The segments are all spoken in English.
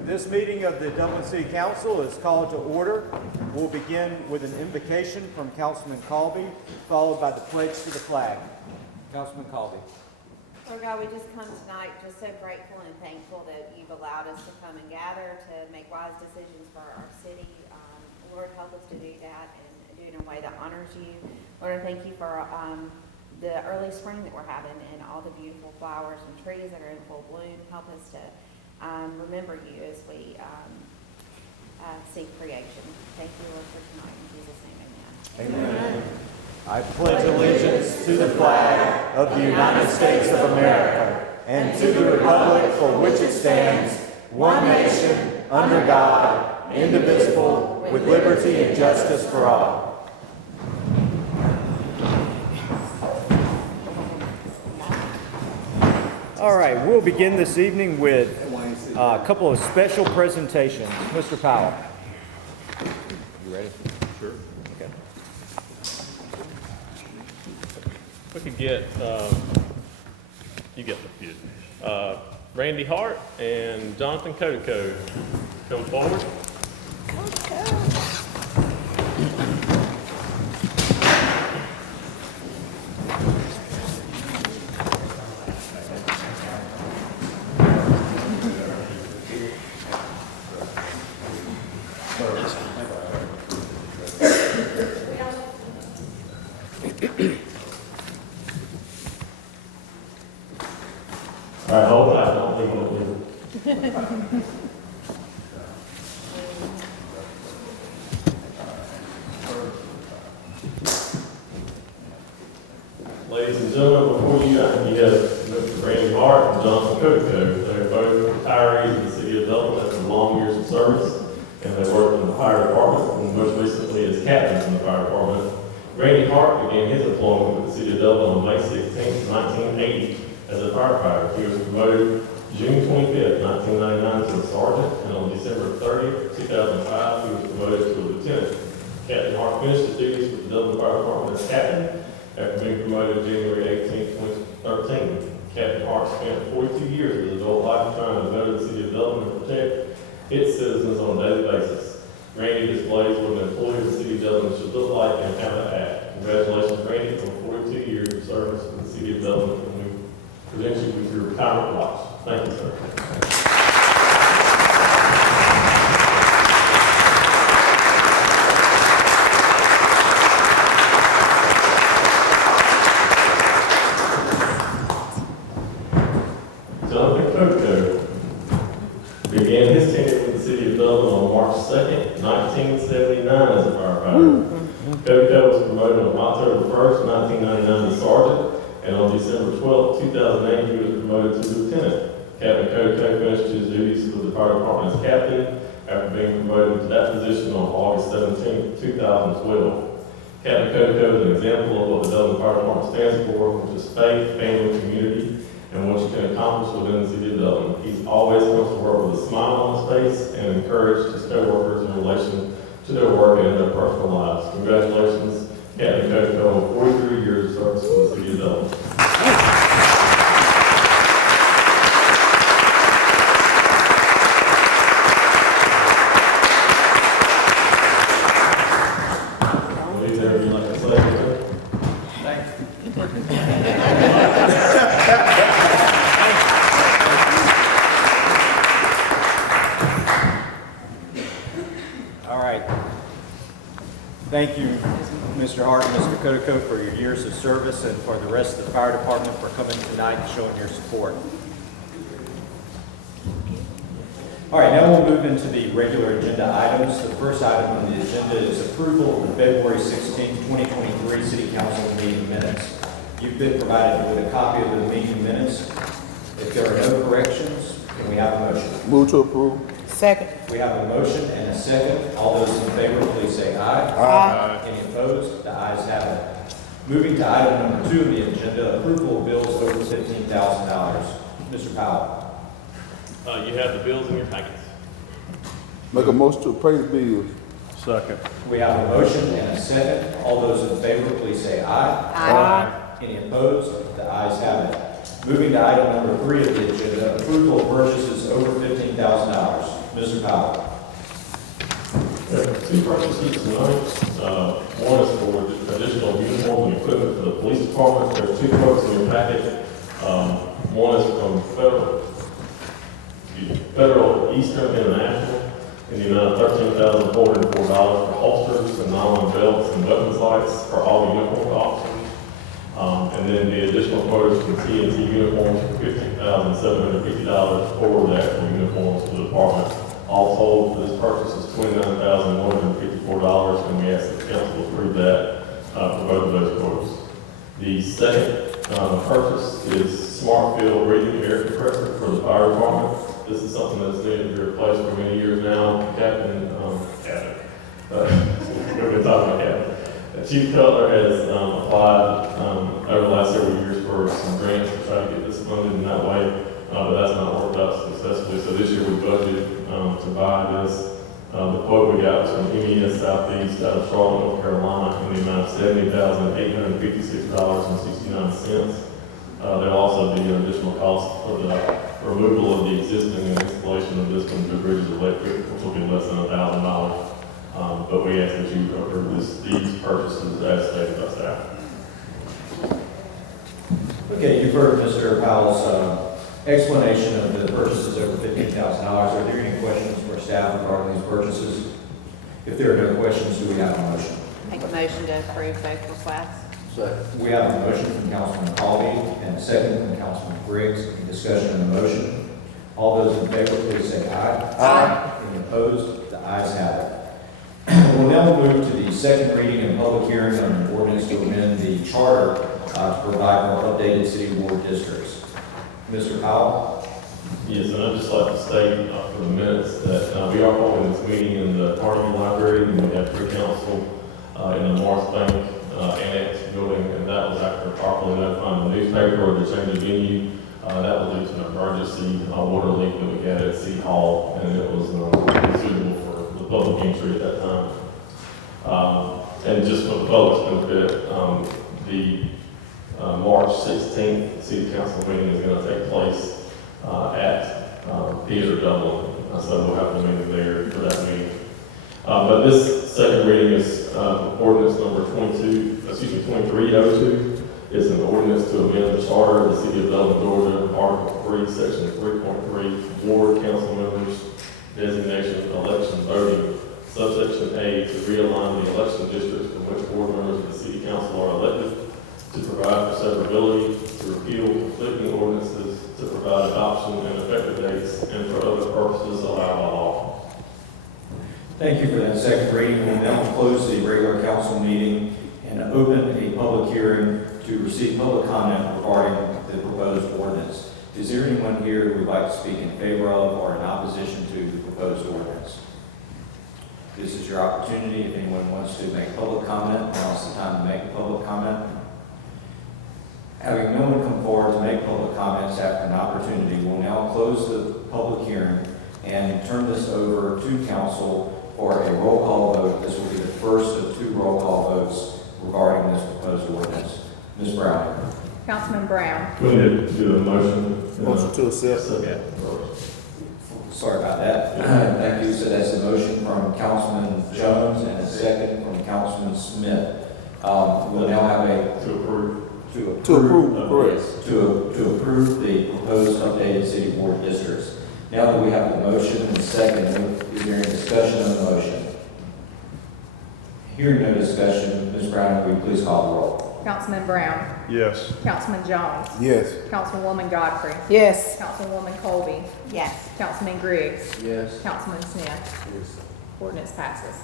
This meeting of the Dublin City Council is called to order. We'll begin with an invocation from Councilman Colby, followed by the pledge to the flag. Councilman Colby. Lord God, we just come tonight just so grateful and thankful that you've allowed us to come and gather to make wise decisions for our city. Lord, help us to do that and do it in a way that honors you. Lord, I thank you for the early spring that we're having and all the beautiful flowers and trees that are in full bloom. Help us to remember you as we seek creation. Thank you, Lord, for tonight. In Jesus' name, amen. Amen. I pledge allegiance to the flag of the United States of America and to the republic for which it stands, one nation, under God, indivisible, with liberty and justice for all. All right, we'll begin this evening with a couple of special presentations. Mr. Powell. You ready? Sure. Okay. We could get, you get the few. Randy Hart and Jonathan Kotico come forward. All right, hold that. Don't leave it. Ladies and gentlemen, before you have Mr. Randy Hart and Jonathan Kotico. They're both retirees of the city of Dublin after long years of service, and they worked in the fire department, and most recently as captains in the fire department. Randy Hart began his employment with the city of Dublin on May 16, 1980. As a firefighter, he was promoted June 25, 1999 to a sergeant, and on December 30, 2005, he was promoted to a lieutenant. Captain Hart finished his duties with the Dublin Fire Department as captain after being promoted January 18, 2013. Captain Hart spent 42 years of his adult life trying to better the city of Dublin and protect its citizens on a daily basis. Randy displays what an employee of the city of Dublin should look like and how to act. Congratulations, Randy, on 42 years of service in the city of Dublin. Present you with your retirement watch. Thank you, sir. Jonathan Kotico began his tenure with the city of Dublin on March 2nd, 1979 as a firefighter. Kotico was promoted on October 1st, 1999 to sergeant. And on December 12, 2008, he was promoted to lieutenant. Captain Kotico finished his duties with the fire department as captain after being promoted to that position on August 17, 2012. Captain Kotico is an example of what the Dublin Fire Department stands for, which is faith, family, community, and what you can accomplish within the city of Dublin. He's always comes to work with a smile on his face and encouraged his co-workers in relation to their work and their personal lives. Congratulations, Captain Kotico, on 43 years of service for the city of Dublin. Thank you, Mr. Hart and Mr. Kotico, for your years of service and for the rest of the fire department for coming tonight and showing your support. All right, now we'll move into the regular agenda items. The first item on the agenda is approval of the February 16, 2023 City Council meeting minutes. You've been provided with a copy of the meeting minutes. If there are no corrections, can we have a motion? Move to approve. Second. We have a motion and a second. All those in favor, please say aye. Aye. Any opposed? The ayes have it. Moving to item number 2 on the agenda, approval of bills over $15,000. Mr. Powell. You have the bills in your packets. Make a motion to pay the bills. Second. We have a motion and a second. All those in favor, please say aye. Aye. Any opposed? The ayes have it. Moving to item number 3 of the agenda, approval of purchases over $15,000. $15,000. Mr. Powell. Two purchases tonight. One is for additional uniforms and equipment for the police department. There's two quotes in your packet. One is from Federal Eastern International in the amount of $13,404 for holsters and nylon belts and weapons lights for all uniformed officers. And then the additional quote is from TNT Uniforms for $15,750 for the actual uniforms for the department. All told, this purchase is $29,154, and we ask that the council approve that for both of those quotes. The second purchase is Smart Field breathing air compressor for the fire department. This is something that's needed to be replaced for many years now. Captain, we've been talking about Captain. Chief Cutler has applied over the last several years for some grants to try to get this funded in that way, but that's not worked out successfully. So this year we budgeted to buy this. The quote we got was from MES Southeast out of Charlotte, North Carolina, in the amount of $70,856.69. There'll also be an additional cost for the removal of the existing and installation of this one to Bridges Electric, which will be less than $1,000. But we ask that you approve these purchases as stated by staff. Okay, you've heard Mr. Powell's explanation of the purchases over $15,000. Are there any questions for staff regarding these purchases? If there are no questions, do we have a motion? Make a motion to approve both requests. Second. We have a motion from Councilman Colby and a second from Councilman Briggs. Any discussion on the motion? All those in favor, please say aye. Aye. Any opposed? The ayes have it. We'll now move to the second reading and public hearing on an ordinance to amend the charter to provide more updated city ward districts. Mr. Powell? Yes, and I'd just like to state for the minutes that we are holding this meeting in the Carnegie Library, and we have pre-council in the Morris Bank Annex building, and that was after properly notifying the newspaper of the change of venue. That was due to an emergency water leak that we had at City Hall, and it was suitable for the public entry at that time. And just for the public's benefit, the March 16th City Council meeting is going to take place at Theater Dublin, so we'll have a meeting there for that meeting. But this second reading is ordinance number 2302. It's an ordinance to amend the charter of the City of Dublin, Georgia, Article 3, Section 3.3, Ward Council Members, Designation, Election, Voting, Subsection A, to realign the election districts from which board members of the City Council are elected, to provide for severability, to repeal conflicting ordinances, to provide adoption and effective dates, and for other purposes allowed by law. Thank you for that second reading. We'll now close the regular council meeting and open a public hearing to receive public comment regarding the proposed ordinance. Is there anyone here who would like to speak in favor of or in opposition to the proposed ordinance? This is your opportunity. If anyone wants to make public comment, now's the time to make a public comment. Having no one come forward to make public comments after an opportunity, we'll now close the public hearing and turn this over to council for a roll call vote. This will be the first of two roll call votes regarding this proposed ordinance. Ms. Brown. Councilman Brown. We need to do a motion. Motion to accept. Sorry about that. Thank you. So that's a motion from Councilman Jones and a second from Councilman Smith. We'll now have a To approve. to approve, correct. yes, to approve the proposed updated city board districts. Now that we have the motion and second, is there any discussion on the motion? Hearing no discussion, Ms. Brown, will you please call the roll? Councilman Brown. Yes. Councilman Jones. Yes. Councilwoman Godfrey. Yes. Councilwoman Colby. Yes. Councilman Griggs. Yes. Councilman Smith. Yes. Ordinance passes.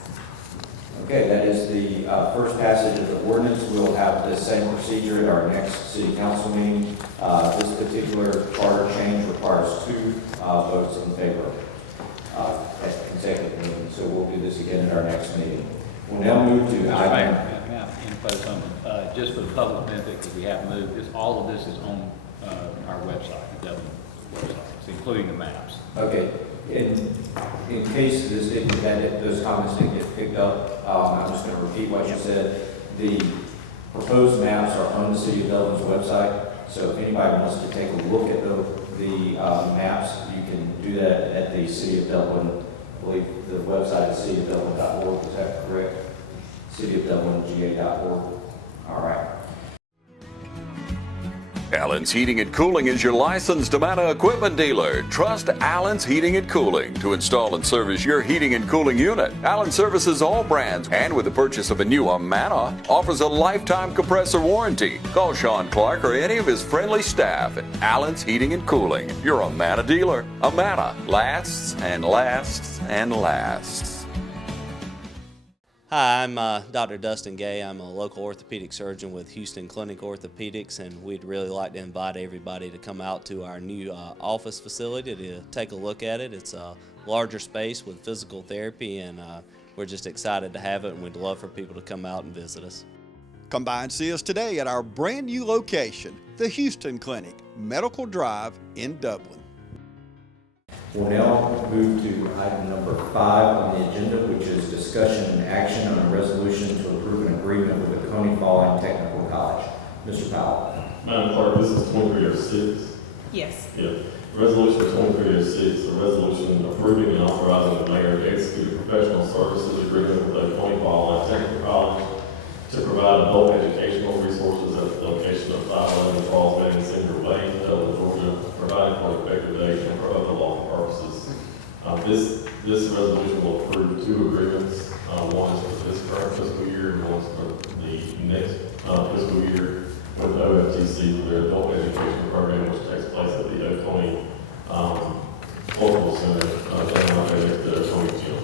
Okay, that is the first passage of the ordinance. We'll have the same procedure at our next city council meeting. This particular charter change requires two votes in favor at consecutive meetings, so we'll do this again at our next meeting. We'll now move to item. Info something, just for the public benefit, because we have moved this, all of this is on our website, the Dublin website, including the maps. Okay, in case this didn't, those comments didn't get picked up, I'm just going to repeat what you said. The proposed maps are on the City of Dublin's website, so if anybody wants to take a look at the maps, you can do that at the City of Dublin. I believe the website is cityofdublin.org. Is that correct? cityofdublinga.org. All right. Allen's Heating and Cooling is your licensed Amana equipment dealer. Trust Allen's Heating and Cooling to install and service your heating and cooling unit. Allen services all brands, and with the purchase of a new Amana, offers a lifetime compressor warranty. Call Sean Clark or any of his friendly staff at Allen's Heating and Cooling, your Amana dealer. Amana lasts and lasts and lasts. Hi, I'm Dr. Dustin Gay. I'm a local orthopedic surgeon with Houston Clinic Orthopedics, and we'd really like to invite everybody to come out to our new office facility to take a look at it. It's a larger space with physical therapy, and we're just excited to have it, and we'd love for people to come out and visit us. Come by and see us today at our brand new location, the Houston Clinic, Medical Drive in Dublin. We'll now move to item number 5 on the agenda, which is discussion and action on a resolution to approve an agreement with the Coney Falling Technical College. Mr. Powell. Madam Clerk, this is 2306. Yes. Yeah. Resolution 2306, a resolution approving and authorizing the mayor to execute a professional services agreement with the Coney Falling Technical College to provide adult educational resources at the location of 511 Charles Van Senior Way, Dublin, Georgia, providing for effective date and for other law purposes. This resolution will approve 2 agreements. One is for this current fiscal year, and one is for the next fiscal year with OFTC for their adult education program, which takes place at the Oconee Cultural Center, down at the Oconee Gym.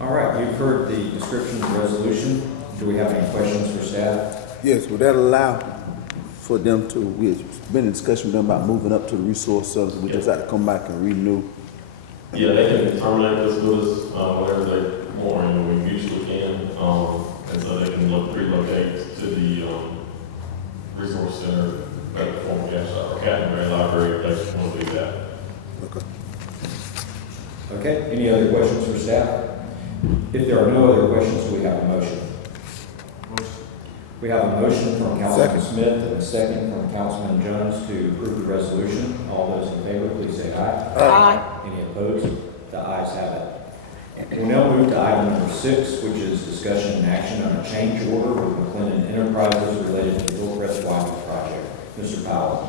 All right, you've heard the description of the resolution. Do we have any questions for staff? Yes, would that allow for them to, we've been in discussion with them about moving up to the resource center, we just have to come back and renew. Yeah, they can terminate this with us whenever they want, and we usually can, and so they can relocate to the resource center at the former gas shop or Catherine Library if they just want to do that. Okay. Okay, any other questions for staff? If there are no other questions, do we have a motion? We have a motion from Councilman Smith and a second from Councilman Jones to approve the resolution. All those in favor, please say aye. Aye. Any opposed? The ayes have it. We'll now move to item number 6, which is discussion and action on a change order with McLennan Enterprises related to the Hillcrest Widening Project. Mr. Powell.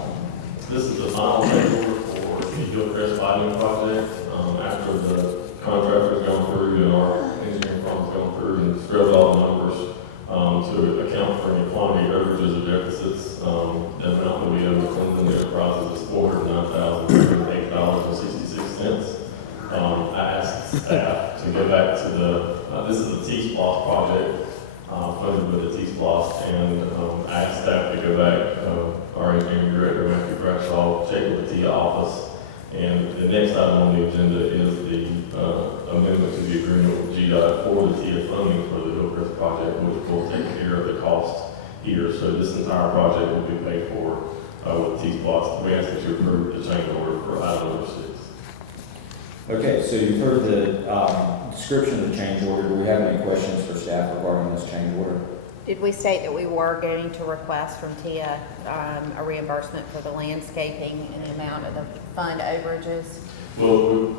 This is the final change order for the Hillcrest Widening Project. After the contractor's gone through and our engineering firm's gone through and scrubbed all the numbers to account for any quantity overages or deficits, the amount that we owe McLennan Enterprises is $409,308.66. I asked staff to go back to this is the T-SPLOS project, funded with the T-SPLOS, and I asked staff to go back, our engineering director, Matthew Bradshaw, check with the TIA office, and the next item on the agenda is the amendment to the agreement with GDOT for the TIA funding for the Hillcrest project, which will take care of the cost here. So this entire project will be paid for with T-SPLOS. We ask that you approve the change order for item number 6. Okay, so you've heard the description of the change order. Do we have any questions for staff regarding this change order? Did we state that we were getting to request from TIA a reimbursement for the landscaping and the amount of the fund overages? Well,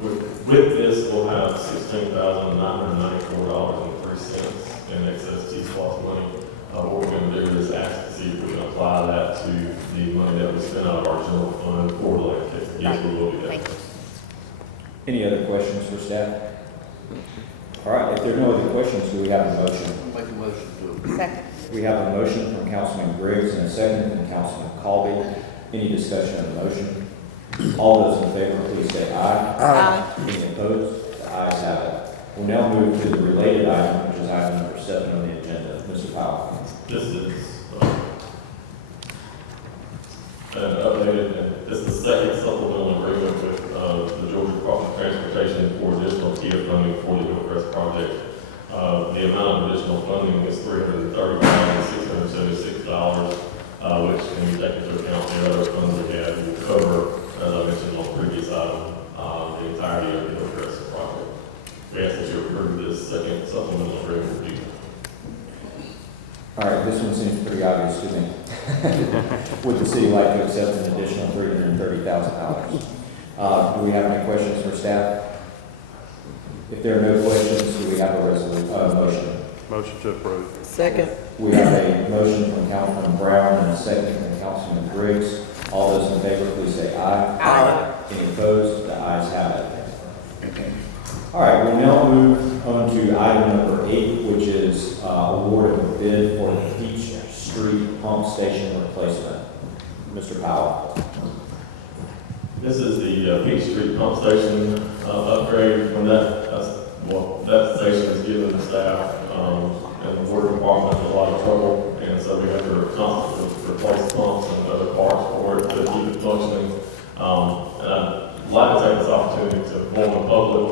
with this, we'll have $16,994.03 in excess T-SPLOS money. What we're going to do is ask to see if we can apply that to the money that we spent out of our general fund for the landscape. Yes, we will do that. Thank you. Any other questions for staff? All right, if there are no other questions, do we have a motion? Make a motion to. Second. We have a motion from Councilman Griggs and a second from Councilman Colby. Any discussion on the motion? All those in favor, please say aye. Aye. Any opposed? The ayes have it. We'll now move to the related item, which is item number 7 on the agenda. Mr. Powell. This is an updated, and this is the second supplemental agreement with the Georgia Department of Transportation for additional TIA funding for the Hillcrest project. The amount of additional funding is $330,676, which, when you take into account the other funds we have, will cover, as I mentioned on the previous item, the entirety of the Hillcrest project. We ask that you approve this second supplemental agreement with you. All right, this one seems pretty pretty obvious to me. Would the city like to accept an additional $330,000? Do we have any questions for staff? If there are no questions, do we have a motion? Motion to approve. Second. We have a motion from Councilman Brown and a second from Councilman Briggs. All those in favor, please say aye. Aye. Any opposed? The ayes have it. All right, we'll now move on to item number 8, which is award of a bid for the Peach Street Pump Station replacement. Mr. Powell. This is the Peach Street Pump Station upgrade. When that station is given to staff and the water department a lot of trouble, and so we have to constantly replace pumps and other parts for it to keep it functioning. And I'd like to take this opportunity to inform the public,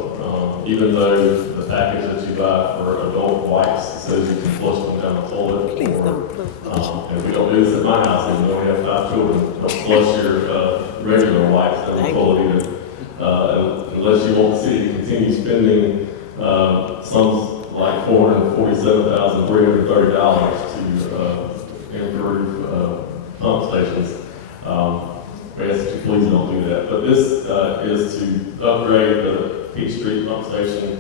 even though the package that you buy for adult wipes says you can flush them down the toilet, and we don't do this at my house, even though we have 5 children, don't flush your regular wipes down the toilet either, unless you want the city to continue spending some like $447,330 to improve pump stations. We ask that you please don't do that. But this is to upgrade the Peach Street Pump Station.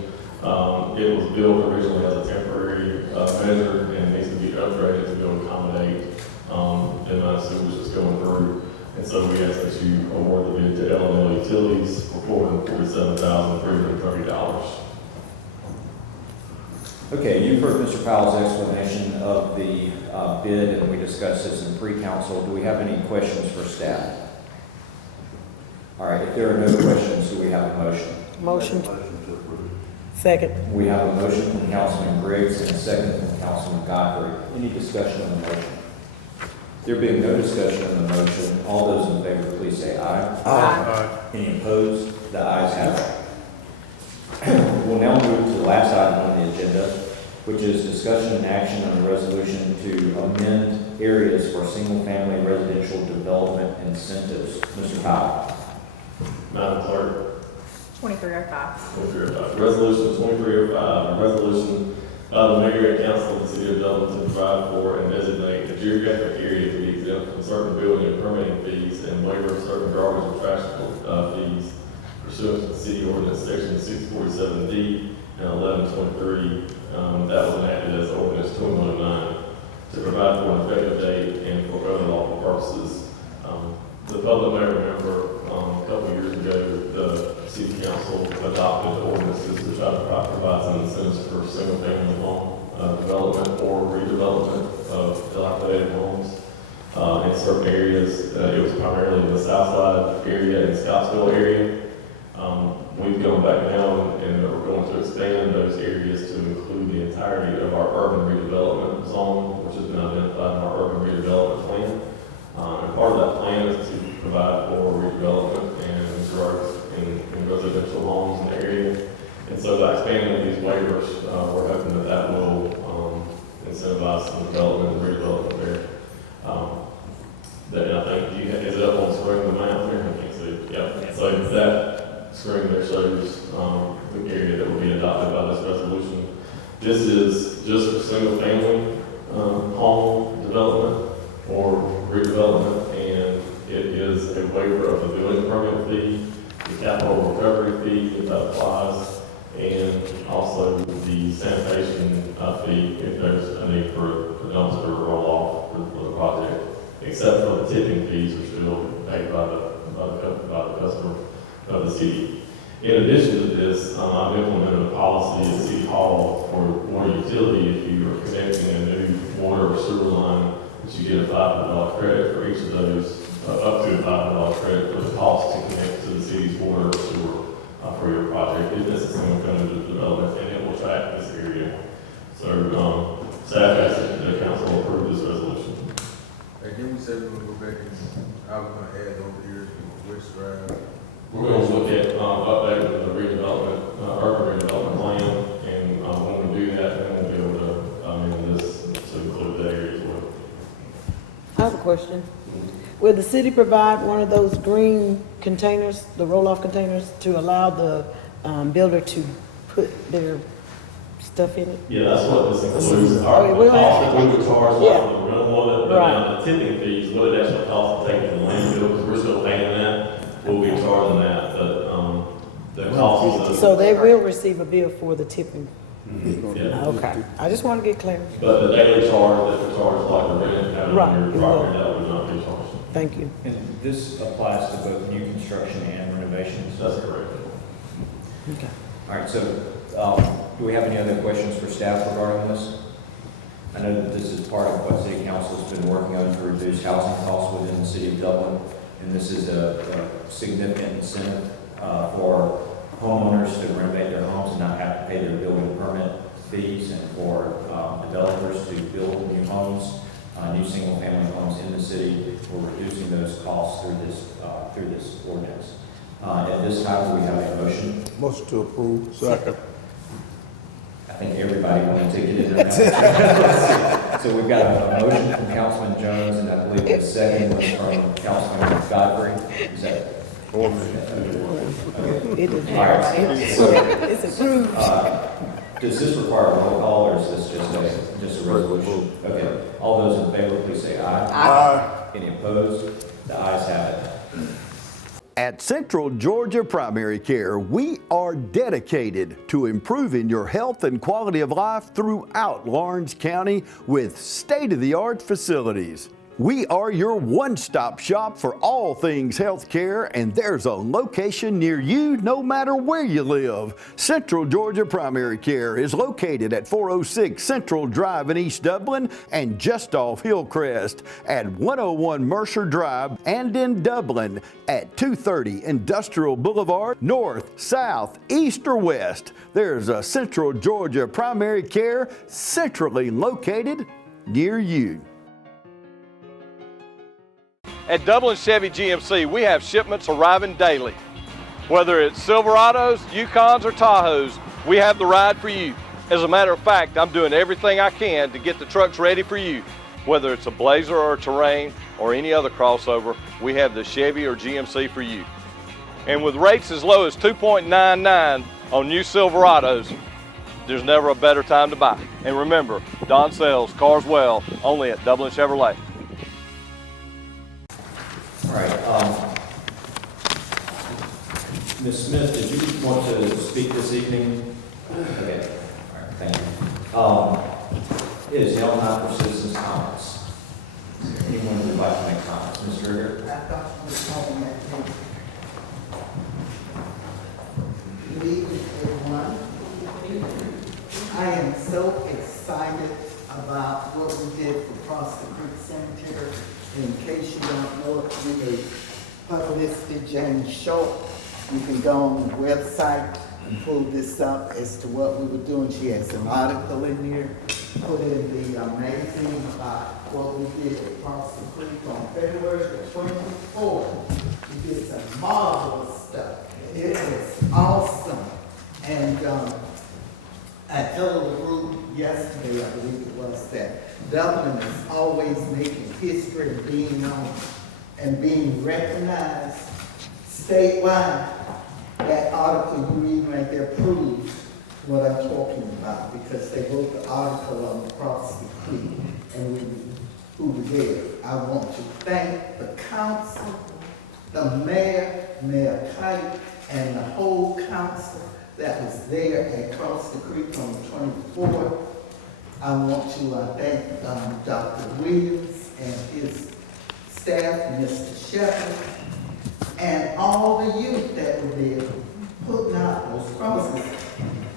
It was built originally as a temporary measure and needs to be upgraded to be able to accommodate the amount of sewage that's going through. And so we ask that you award the bid to L&L Utilities for $447,330. Okay, you've heard Mr. Powell's explanation of the bid, and we discussed this in pre-council. Do we have any questions for staff? All right, if there are no questions, do we have a motion? Motion. Second. We have a motion from Councilman Briggs and a second from Councilman Godfrey. Any discussion on the motion? There being no discussion on the motion, all those in favor, please say aye. Aye. Any opposed? The ayes have it. We'll now move to the last item on the agenda, which is discussion and action on a resolution to amend areas for single-family residential development incentives. Mr. Powell. Madam Clerk. 2305. 2305. Resolution 2305, a resolution by the mayor and council of the city of Dublin to provide for and designate a geographic area to be exempt from certain building and permitting fees and waiver of certain garbage and trash fees pursuant to the city ordinance section 647D and 1123. That was enacted as ordinance 2109 to provide for an effective date and for other lawful purposes. The public may remember a couple of years ago, the city council adopted ordinances to try to provide some incentives for single-family home development or redevelopment of dilapidated homes in certain areas. It was primarily in the south side area and Scottsville area. We've gone back down and we're going to expand those areas to include the entirety of our urban redevelopment zone, which has been identified in our urban redevelopment plan. And part of that plan is to provide for redevelopment and growth in residential homes in the area. And so by expanding these waivers, we're hoping that will incentivize some development and redevelopment there. That I think is it up on the screen, the map there? I can't see it. Yeah. So that screen there shows the area that will be adopted by this resolution. This is just for single family home development or redevelopment, and it is a waiver of the building permit fee, the capital recovery fee if that applies, and also the sanitation fee if there's a need for a dumpster roll off for the project, except for the tipping fees which are still paid by the customer of the city. In addition to this, I've implemented a policy at City Hall for water utility. If you are connecting a new water or sewer line, that you get a $500 credit for each of those, up to a $500 credit for the cost to connect to the city's water or sewer for your project. If this is single family development, and it will track this area. So staff asks that the council approve this resolution. Hey, can we say we're gonna go back and how we're gonna add those years to West Drive? We're going to look at updating the redevelopment, urban redevelopment plan, and when we do that, then we'll be able to amend this to include that area as well. I have a question. Will the city provide one of those green containers, the roll-off containers, to allow the builder to put their stuff in it? Yeah, that's what this includes. Our Okay, we'll cost have that we would charge Yeah. on the rental of it, but now the tipping fees, what it actually costs to take it to the landfill, because we're still paying that, we'll be charging that, but, the cost is. So they will receive a bill for the tipping? Yeah. Okay, I just want to get clarity. But the daily charge that we charge like the rent out Right, of it your will. property, that would not be charged. Thank you. And this applies to both new construction and renovations? That's correct. Okay. All right, so, do we have any other questions for staff regarding this? I know that this is part of what City Council's been working on to reduce housing costs within the city of Dublin, and this is a significant incentive for homeowners to renovate their homes and not have to pay their building permit fees, and for developers to build new homes, new single-family homes in the city. We're reducing those costs through this ordinance. At this time, we have a motion. Motion to approve. Second. I think everybody wanted to get in there. So we've got a motion from Councilman Jones, and I believe the second was from Councilman Godfrey. Is that? It is. All right. So, It's approved. does this require a roll call, or is this just a resolution? Okay. All those in favor, please say aye. Aye. Any opposed? The ayes have it. At Central Georgia Primary Care, we are dedicated to improving your health and quality of life throughout Lawrence County with state-of-the-art facilities. We are your one-stop shop for all things health care, and there's a location near you no matter where you live. Central Georgia Primary Care is located at 406 Central Drive in East Dublin and just off Hillcrest, at 101 Mercer Drive, and in Dublin at 230 Industrial Boulevard. North, south, east, or west, there's a Central Georgia Primary Care centrally located near you. At Dublin Chevy GMC, we have shipments arriving daily. Whether it's Silverados, Yukons, or Tahoes, we have the ride for you. As a matter of fact, I'm doing everything I can to get the trucks ready for you. Whether it's a Blazer or a Terrain or any other crossover, we have the Chevy or GMC for you. And with rates as low as 2.99 on new Silverados, there's never a better time to buy. And remember, Don sells cars well, only at Dublin Chevrolet. All right. Ms. Smith, did you want to speak this evening? Okay. All right. Thank you. It is now time for citizens' comments. Anyone who would like to make comments? Mr. Rigger? Good evening, everyone. I am so excited about what we did for Cross the Creek Cemetery. In case you don't know, we gave publicity James Short. You can go on the website and pull this up as to what we were doing. She has an article in here, put in the magazine about what we did across the creek on February the 24th. We did some marvelous stuff. It was awesome. And I told the group yesterday, I believe it was, that Dublin is always making history and being known and being recognized statewide. That article you read right there proves what I'm talking about, because they wrote the article on Across the Creek and who were there. I want to thank the council, the mayor, Mayor Kite, and the whole council that was there at Cross the Creek on the 24th. I want to thank Dr. Williams and his staff, Mr. Shepherd, and all the youth that were there putting out those crosses.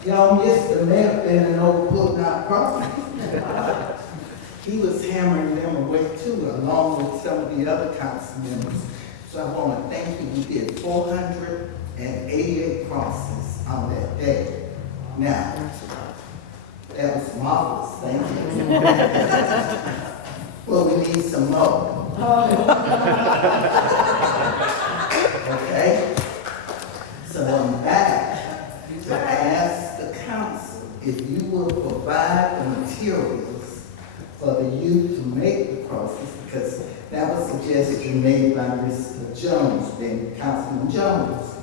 Y'all missed the mayor bending over putting out crosses. He was hammering them away too, along with some of the other council members. So I want to thank you. We did 488 crosses on that day. Now, that was marvelous. Thank you. Well, we need some more. Okay? So I'm back to ask the council if you will provide the materials for the youth to make the crosses, because that was a suggestion made by Mr. Jones, then Councilman Jones,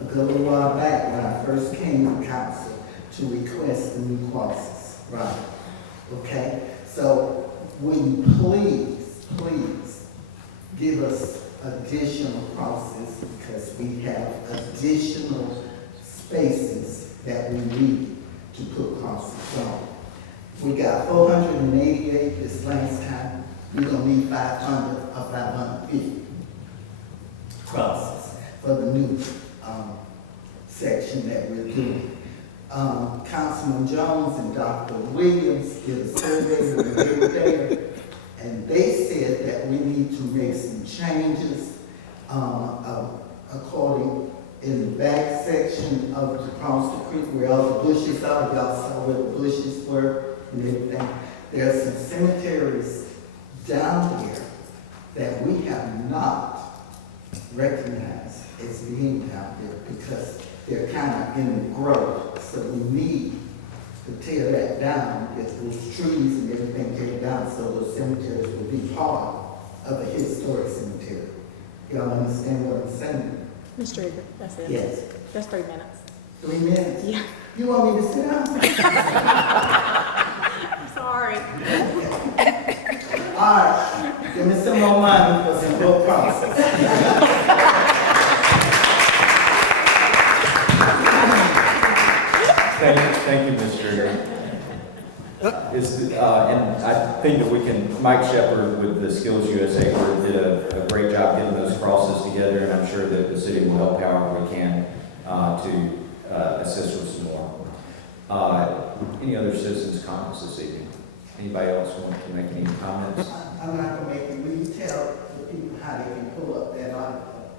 a good little while back when I first came to council, to request the new crosses, right? Okay, so will you please give us additional crosses because we have additional spaces that we need to put crosses on. We got 488 this last time. We're gonna need 500 or 550 crosses for the new section that we're doing. Councilman Jones and Dr. Williams did a survey when they were there, and they said that we need to make some changes according in the back section of across the creek where all the bushes are. Y'all saw where the bushes were and everything. There are some cemeteries down there that we have not recognized as being down there because they're kind of in the growth. So we need to tear that down, get those trees and everything taken down so those cemeteries will be part of a historic cemetery. Y'all understand what I'm saying? Mr. Eager, that's it. Yes. That's 3 minutes. 3 minutes? Yeah. You want me to sit down? I'm sorry. All right, give me some more money for some more crosses. Thank you, Mr. Trigger. And I think that we can, Mike Shepard with the Skills USA group did a great job getting those crosses together, and I'm sure that the city will help however we can to assist with some more. Any other citizens' comments this evening? Anybody else want to make any comments? I'm not gonna make it. Will you tell the people how they can pull up that article?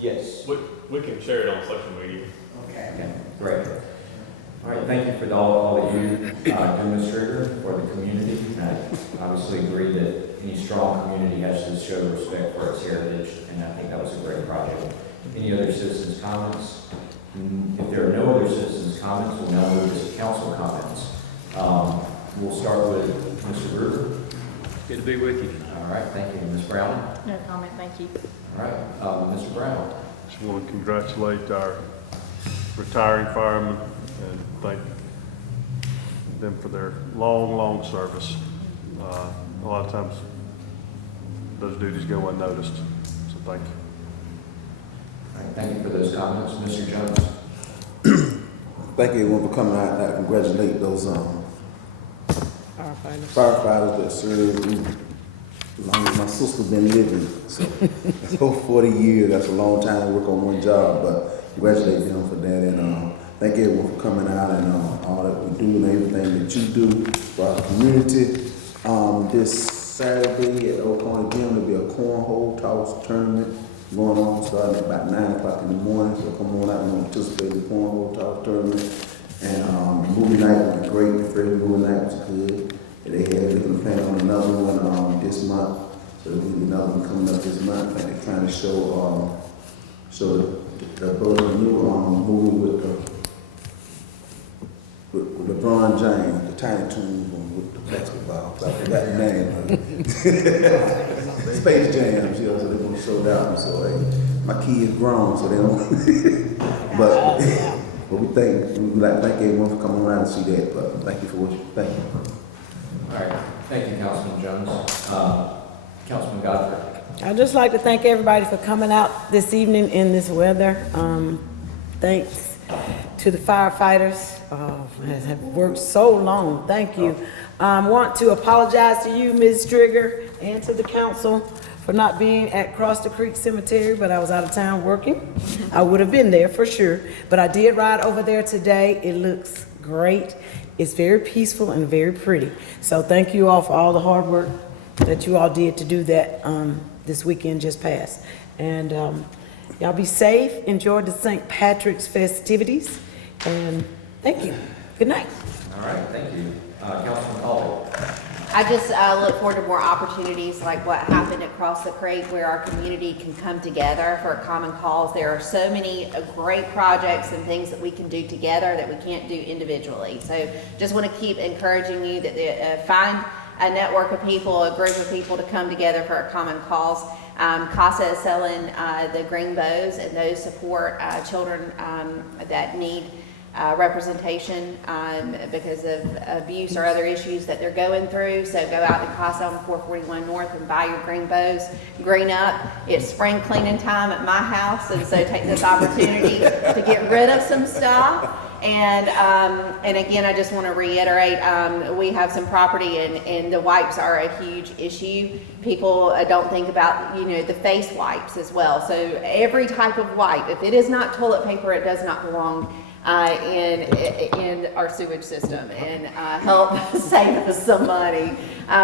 Yes. We can share it on social media. Okay. Okay, great. All right, thank you for all that you do, Ms. Trigger, for the community. I obviously agree that any strong community has to show respect for its heritage, and I think that was a great project. Any other citizens' comments? If there are no other citizens' comments, we'll now move to council comments. We'll start with Mr. Brewer. Good to be with you. All right, thank you. Ms. Brown? No comment, thank you. All right, Mr. Brown? Just want to congratulate our retiring firemen and thank them for their long service. A lot of times those duties go unnoticed, so thank you. All right, thank you for those comments. Mr. Jones? Thank you everyone for coming out. I congratulate those firefighters that served as long as my sister's been living. So that's over 40 years. That's a long time to work on one job, but congratulate them for that. And thank everyone for coming out and all that we do and everything that you do for our community. This Saturday at Old Corner Gym, there'll be a cornhole toss tournament going on starting at about 9 o'clock in the morning. So come on out and participate in the cornhole toss tournament. And movie night was great. The first movie night was good. They're going to plan on another one this month. So there'll be another one coming up this month. I think they're trying to show the new movie with LeBron James, the Tiny Toons one with the basketball. I forgot the name. Space Jams, so they're going to show that one. So my kids grown, so they don't. but we thank everyone for coming around and see that. But thank you for what you thank you. All right, thank you, Councilman Jones. Councilman Godfrey. I'd just like to thank everybody for coming out this evening in this weather. Thanks to the firefighters that have worked so long. Thank you. Want to apologize to you, Ms. Trigger, and to the council for not being at Cross the Creek Cemetery, but I was out of town working. I would have been there for sure, but I did ride over there today. It looks great. It's very peaceful and very pretty. So thank you all for all the hard work that you all did to do that this weekend just passed. And y'all be safe. Enjoy the St. Patrick's festivities. And thank you. Good night. All right, thank you. Councilman Hall. I just look forward to more opportunities like what happened across the creek where our community can come together for a common cause. There are so many great projects and things that we can do together that we can't do individually. So just want to keep encouraging you that find a network of people, a group of people to come together for a common cause. CASA is selling the green bows, and those support children that need representation because of abuse or other issues that they're going through. So go out to Casa on 441 North and buy your green bows. Green up. It's spring cleaning time at my house, and so take this opportunity to get rid of some stuff. And again, I just want to reiterate, we have some property and the wipes are a huge issue. People don't think about, the face wipes as well. So every type of wipe, if it is not toilet paper, it does not belong in our sewage system, and help save us some money.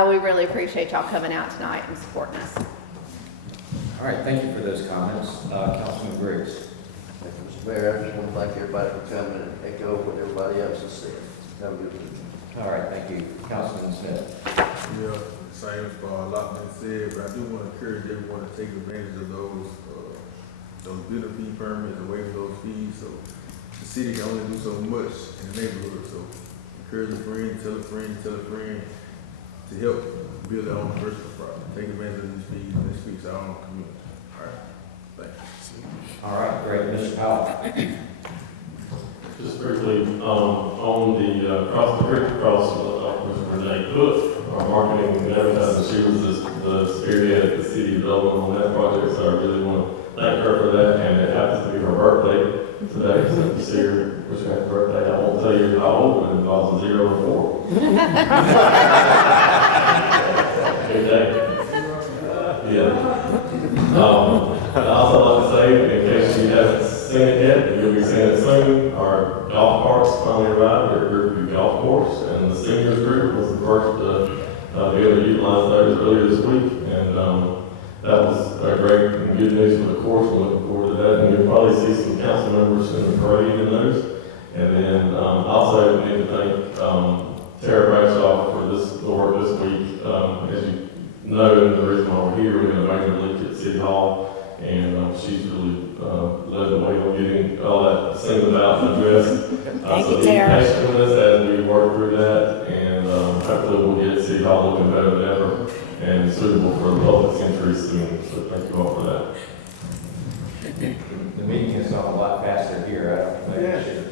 We really appreciate y'all coming out tonight and supporting us. All right, thank you for those comments. Councilman Briggs. Thank you, Mr. Mayor. I just want to thank everybody for coming and echo what everybody else has said. Have a good week. All right, thank you. Councilman Smith. Yeah, same as a lot been said, but I do want to encourage everyone to take advantage of those building fee permits and waive those fees. So the city can only do so much in the neighborhood. So encourage a friend, tell a friend, tell a friend to help build their own personal property. Take advantage of these fees and this speaks our own community. All right, thanks. All right, great. Mr. Powell. Just briefly, on the across the creek, across with Renee Cook, our marketing and advertising, she was the spearhead at the city development on that project, so I really want to thank her for that, and it happens to be her birthday today, so if you see her, wish her happy birthday. I won't tell you how old, but it involves a 0 and 4. Good day. Yeah. I'd also like to say, in case you haven't seen it yet, you'll be seeing it soon, our golf carts finally arrived at Riverview Golf Course, and the seniors group was the first to be able to utilize those earlier this week, and that was a great and good news for the course. We're looking forward to that, and you'll probably see some council members in the parade in those. And then also need to thank Tara Bradshaw for the work this week. As you know, the reason why we're here, we had a major leak at City Hall, and she's really led the way on getting all that seen about and addressed. Thank So you, Tara. be patient with us as we work through that, and hopefully we'll get City Hall looking better than ever and suitable for the public's interest soon. So thank you all for that. The meeting is on a lot faster here. I don't think.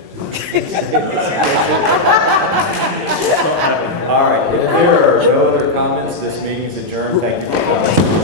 All right, if there are no other comments, this meeting is adjourned. Thank you for coming.